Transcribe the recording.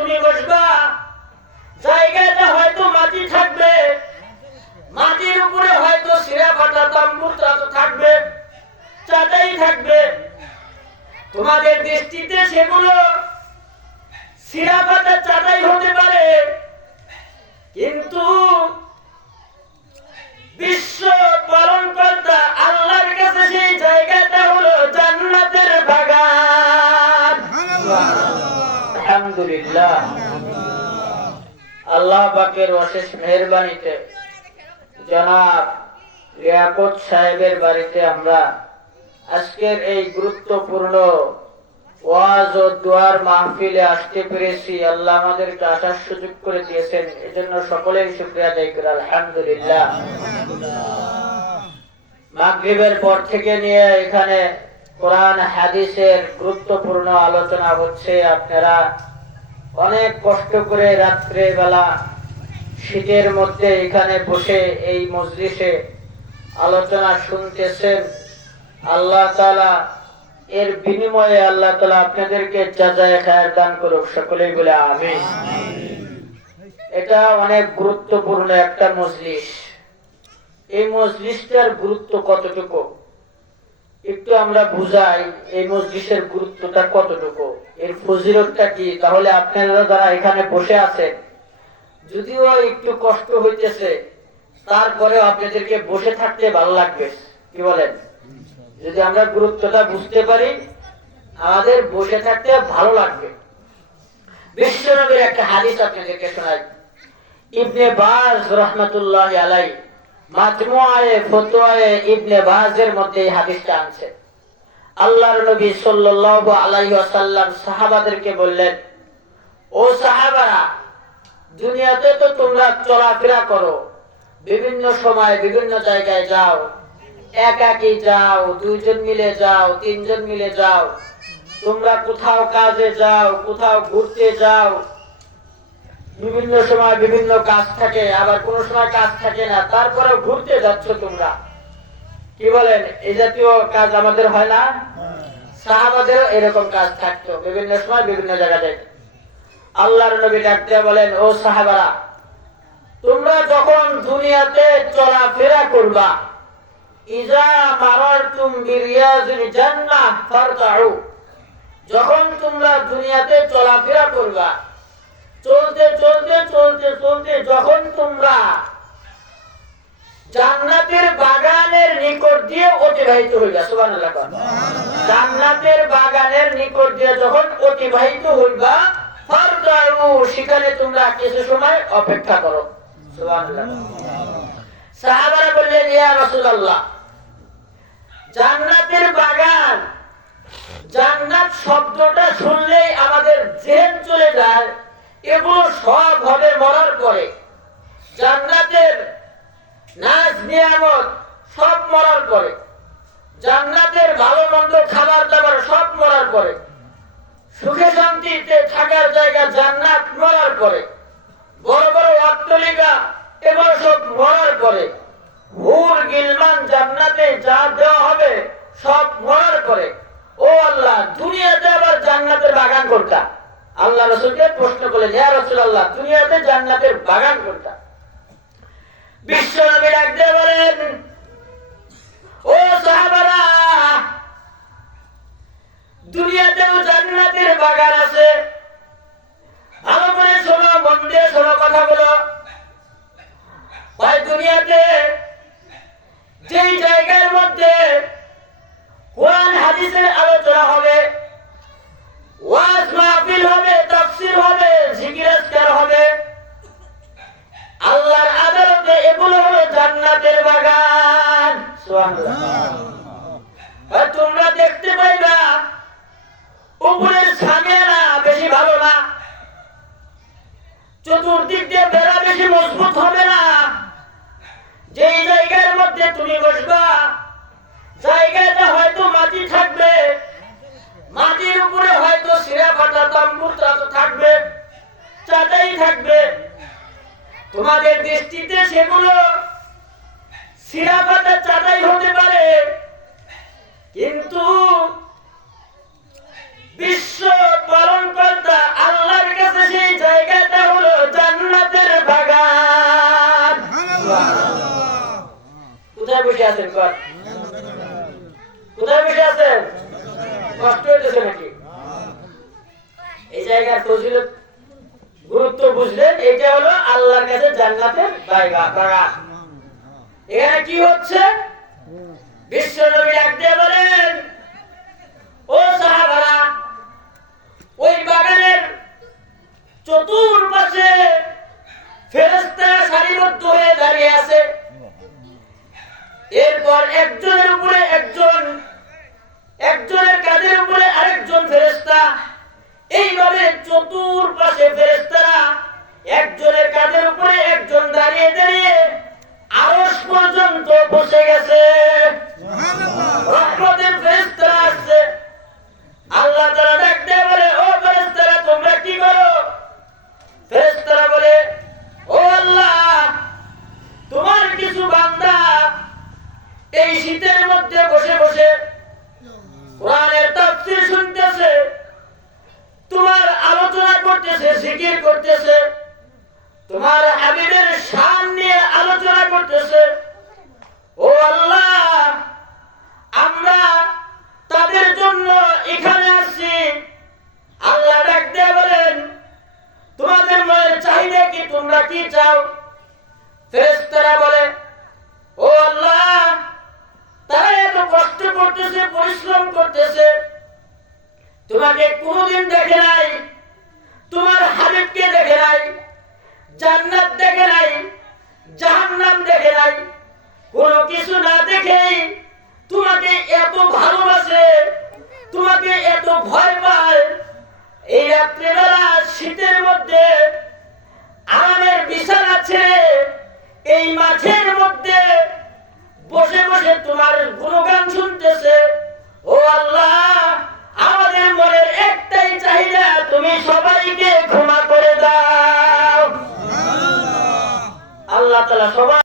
তুমি বসবা, জায়গাটা হয়তো মাটি থাকবে, মাটির উপরে হয়তো ছিঁড়া ফাটা তাম্বুটা তো থাকবে, চাটাই থাকবে। তোমাদের দৃষ্টিতে সেগুলো ছিঁড়া ফাটা চাটাই হতে পারে, কিন্তু বিশ্ব পালনকর্তা আল্লাহর কাছে সেই জায়গাটা হলো জান্নাতের বাগান। আলহামদুলিল্লাহ, আল্লাহ পাকের অশেষ মেহেরবানিতে জনাব লিয়াকত সাহেবের বাড়িতে আমরা আজকের এই গুরুত্বপূর্ণ ওয়াজ ও দুয়ার মাহফিলে আসতে পেরেছি। আল্লাহ আমাদেরকে আসার সুযোগ করে দিয়েছেন, এজন্য সকলেই শুকরিয়া আদায় করি আলহামদুলিল্লাহ। মাগরিবের পর থেকে নিয়ে এখানে কোরআন হাদিসের গুরুত্বপূর্ণ আলোচনা হচ্ছে। আপনারা অনেক কষ্ট করে রাত্রে বেলা শীতের মধ্যে এখানে বসে এই মজলিসে আলোচনা শুনতেছেন। আল্লাহ তাআলা এর বিনিময়ে আল্লাহ তাআলা আপনাদেরকে জাযায়ে খায়ের দান করুক, সকলেই বলে আমিন। এটা অনেক গুরুত্বপূর্ণ একটা মজলিস। এই মজলিসটার গুরুত্ব কতটুকু একটু আমরা বুঝাই। এই মজলিসের গুরুত্বটা কতটুকু, এর ফজিলতটা কি, তাহলে আপনারা যারা এখানে বসে আছেন যদিও একটু কষ্ট হইতেছে তারপরে আপনাদেরকে বসে থাকতে ভালো লাগবে। কি বলেন? যদি আমরা গুরুত্বটা বুঝতে পারি আমাদের বসে থাকতে ভালো লাগবে। বিশ্বনবীর একটা হাদিস আপনাদেরকে শোনাই। ইবনে বাজ রাহমাতুল্লাহি আলাইহি মাজমুআয়ে ফতোয়ায়ে ইবনে বাজের মধ্যে এই হাদিসটা আনছে। আল্লাহর নবী সাল্লাল্লাহু আলাইহি ওয়াসাল্লাম সাহাবাদেরকে বললেন, ও সাহাবারা, দুনিয়াতে তো তোমরা চলাফেরা করো, বিভিন্ন সময় বিভিন্ন জায়গায় যাও, একাকি যাও, দুইজন মিলে যাও, তিনজন মিলে যাও, তোমরা কোথাও কাজে যাও, কোথাও ঘুরতে যাও, বিভিন্ন সময় বিভিন্ন কাজ থাকে, আবার কোন সময় কাজ থাকে না, তারপরে ঘুরতে যাচ্ছ তোমরা। কি বলেন? এই জাতীয় কাজ আমাদের হয় না? সাহাবাদেরও এরকম কাজ থাকতো, বিভিন্ন সময় বিভিন্ন জায়গায়। আল্লাহর নবী ডাক দিয়ে বলেন, ও সাহাবারা, তোমরা যখন দুনিয়াতে চলাফেরা করবা, ইজা মারারতুম বিরিয়াজিল জান্নাহ ফারতাউ, যখন তোমরা দুনিয়াতে চলাফেরা করবা, চলতে চলতে চলতে চলতে যখন তোমরা জান্নাতের বাগানের নিকট দিয়ে অতিবাহিত হইবা, সুবহানাল্লাহ, জান্নাতের বাগানের নিকট দিয়ে যখন অতিবাহিত হইবা, ফারতাউ, সেখানে তোমরা কিছু সময় অপেক্ষা করো। সুবহানাল্লাহ। সাহাবারা বললেন, ইয়া রাসূলুল্লাহ, জান্নাতের বাগান, জান্নাত শব্দটা শুনলেই আমাদের জেহেন চলে যায়, এগুলো সব হবে মরার পরে। জান্নাতের নাজ নিয়ামত সব মরার পরে, জান্নাতের ভালো মন্দ খাবার দাবার সব মরার পরে, সুখে শান্তিতে থাকার জায়গা জান্নাত মরার পরে, বড় বড় অট্টালিকা এগুলো সব মরার পরে, হুর গিলমান জান্নাতে যা দেওয়া হবে সব মরার পরে। ও আল্লাহ, দুনিয়াতে আবার জান্নাতের বাগান করতা? আল্লাহ রাসূলকে প্রশ্ন করলেন, ইয়া রাসূলুল্লাহ, দুনিয়াতে জান্নাতের বাগান করতা? বিশ্বনবী ডাক দিয়ে বলেন, ও সাহাবারা, দুনিয়াতেও জান্নাতের বাগান আছে। ভালো করে শোনো, মন দিয়ে শোনো কথাগুলো। ভাই, দুনিয়াতে যেই জায়গার মধ্যে কোরআন হাদিসের আলোচনা হবে, ওয়াজ মাহফিল হবে, তাফসীর হবে, জিকির আজকার হবে, আল্লাহর আদালতে, এগুলো হলো জান্নাতের বাগান। সুবহানাল্লাহ। আর তোমরা দেখতে পাইবা উপরের ছামিয়ানা বেশি ভালো না, চতুর্দিক দিয়ে বেড়া বেশি মজবুত হবে না। যেই জায়গার মধ্যে তুমি বসবা, জায়গাটা হয়তো মাটি থাকবে, মাটির উপরে হয়তো ছিঁড়া ফাটা তাম্বুটা তো থাকবে, চাটাই থাকবে। তোমাদের দৃষ্টিতে সেগুলো ছিঁড়া ফাটা চাটাই হতে পারে, কিন্তু বিশ্ব পালনকর্তা আল্লাহর কাছে সেই কোথায় বসে আছেন? কোথায় বসে আছেন? কষ্ট হইতেছে নাকি? এই জায়গার ফজিলত গুরুত্ব বুঝলেন? এটা হলো আল্লাহর কাছে জান্নাতের বাগান। এখানে কি হচ্ছে? বিশ্ব নবী ডাক দিয়ে বলেন, ও সাহাবারা, ওই বাগানের চতুর্পাশে ফেরেশতা সারিবদ্ধ হয়ে দাঁড়িয়ে আছে। এরপর একজনের উপরে একজন, একজনের কাঁধের উপরে আরেকজন ফেরেশতা, এইভাবে চতুর্পাশে ফেরেশতারা একজনের কাঁধের উপরে একজন দাঁড়িয়ে দাঁড়িয়ে আরশ পর্যন্ত বসে গেছে। রহমতের ফেরেশতারা আসছে। আল্লাহ তাআলা ডাক দিয়ে বলে, ও ফেরেশতারা তোমরা কি করো? ফেরেশতারা বলে, ও আল্লাহ, তোমার কিছু বান্দা এই শীতের মধ্যে বসে বসে কোরআনের তাফসীর শুনতেছে, তোমার আলোচনা করতেছে, জিকির করতেছে, তোমার হাবিবের শান নিয়ে আলোচনা করতেছে। ও আল্লাহ, আমরা তাদের জন্য এখানে আসছি। আল্লাহ ডাক দিয়ে বলেন, তোমাদের মনের চাহিদা কি? তোমরা কি চাও? ফেরেশতারা বলে, ও আল্লাহ, তারা এত কষ্ট করতেছে, পরিশ্রম করতেছে, তোমাকে কোনোদিন দেখে নাই, তোমার হাবিবকে দেখে নাই, জান্নাত দেখে নাই, জাহান্নাম দেখে নাই, কোনো কিছু না দেখেই তোমাকে এত ভালোবাসে, তোমাকে এত ভয় পায়। এই রাত্রিবেলা শীতের মধ্যে আরামের বিছানা ছেড়ে এই মাঠের মধ্যে বসে বসে তোমার গুণগান শুনতেছে। ও আল্লাহ, আমাদের মনের একটাই চাহিদা, তুমি সবাইকে ক্ষমা করে দাও। আল্লাহ তাআলা সবাই